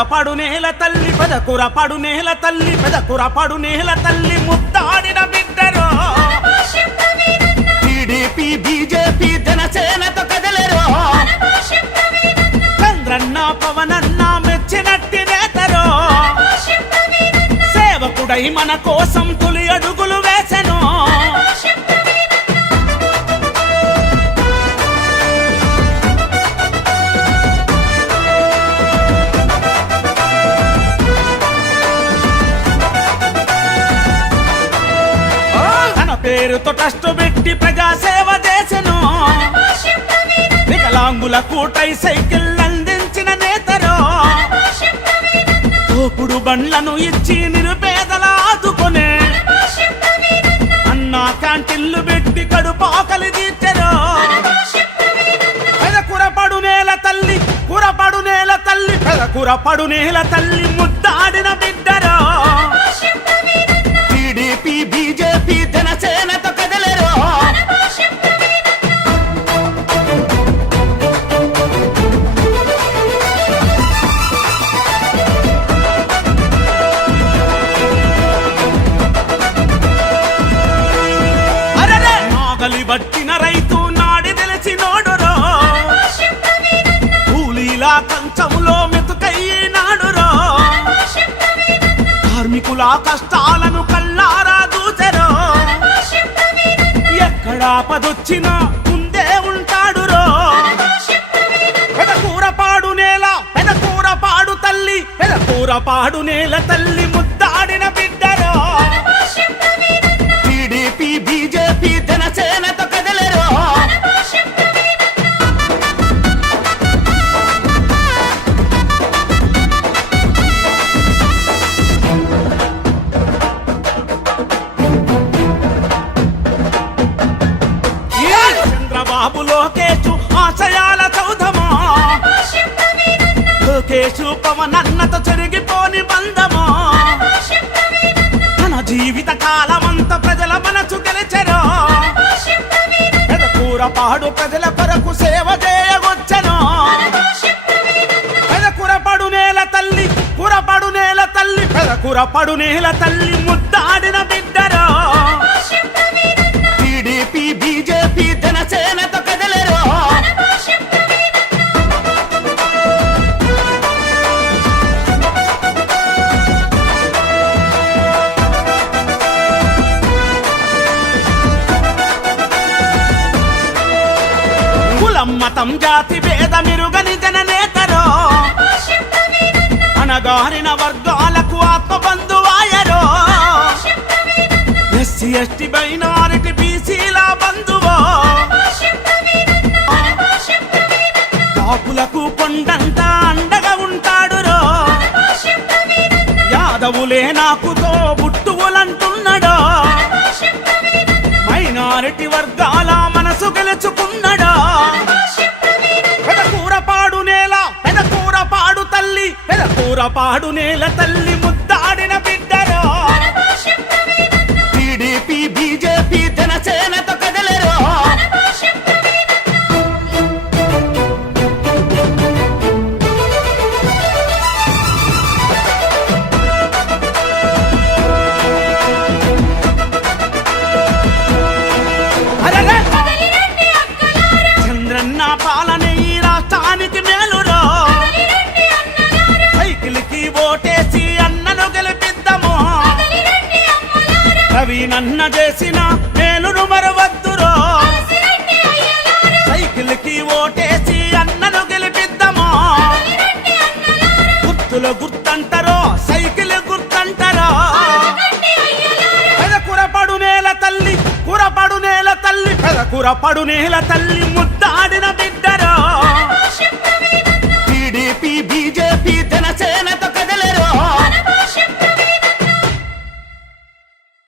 పెదకురపడు నేల తల్లి పెదకురపడు నేల తల్లి పెదకురపడు నేల తల్లి ముద్దాడిన బిడ్డరో టీడీపీ బీజేపీ జనసేనతో కదలరో చంద్రన్న పవనన్న మెచ్చినట్టి నేతరో సేవకుడై మన కోసం తొలి అడుగులు వేసెను పేరుతో ట్రస్ట్ పెట్టి ప్రజాసేవ చేసెను వికలాంగుల కూటై సైకిల్ అందించిన నేతరో తోపుడు బండ్లను ఇచ్చి నిరుపేదల ఆదుకొనే అన్నా క్యాంటీన్లు పెట్టి కడుపాకలి తీర్చెరో పెదకురపడు నేల తల్లి కురపడు నేల తల్లి పెదకురపడు నేల తల్లి ముద్దాడిన బిడ్డరో టీడీపీ బీజేపీ జనసేనతో కదలరో అరరే నాగలి బట్టిన రైతు నాడి తెలిసినోడురో కూలీలా కంచములో మెతుకయ్యినాడురో కార్మికుల కష్టాలను కల్లారా దూచెరో ఎక్కడాపదొచ్చినా ముందే ఉంటాడురో పెదకూరపాడు నేల పెదకూరపాడు తల్లి పెదకూరపాడు నేల తల్లి ముద్దాడిన బిడ్డరో టీడీపీ బీజేపీ జనసేనతో కదలరో చంద్రబాబు లోకేశు ఆశయాల చౌధమా లోకేశు పవనన్నతో చెరిగిపోని బంధమా తన జీవిత కాలమంతా ప్రజల మనసు గెలిచెరో పెదకూరపాడు ప్రజల కొరకు సేవ చేయవచ్చెను పెదకురపడు నేల తల్లి కురపడు నేల తల్లి పెదకురపడు నేల తల్లి ముద్దాడిన బిడ్డరో టీడీపీ బీజేపీ జనసేనతో కదలరో కులం మతం జాతి భేదమిరుగని జననేతరో అనగారిన వర్గాలకు ఆత్మబంధువాయరో ఎస్సీ ఎస్టీ మైనారిటీ బీసీల బంధువో కాపులకు కొండంత అండగా ఉంటాడురో యాదవులే నాకుతో బుట్టువులంటున్నాడో మైనారిటీ వర్గాల మనసు గెలుచుకున్నాడో పెదకూరపాడు నేల పెదకూరపాడు తల్లి పెదకూరపాడు నేల తల్లి ముద్దాడిన బిడ్డరో టీడీపీ బీజేపీ జనసేనతో కదలరో చంద్రన్న పాలన ఈ రాష్ట్రానికి మేలురో సైకిల్కి ఓటేసి అన్నను గెలిపిద్దాము రవినన్న చేసిన మేలును మరవద్దురో సైకిల్కి ఓటేసి అన్నను గెలిపిద్దాము గుర్తులు గుర్తంటారో సైకిల్ గుర్తంటారో పెదకురపడు నేల తల్లి కురపడు నేల తల్లి పెదకురపడు నేల తల్లి ముద్దాడిన బిడ్డరో టీడీపీ బీజేపీ జనసేనతో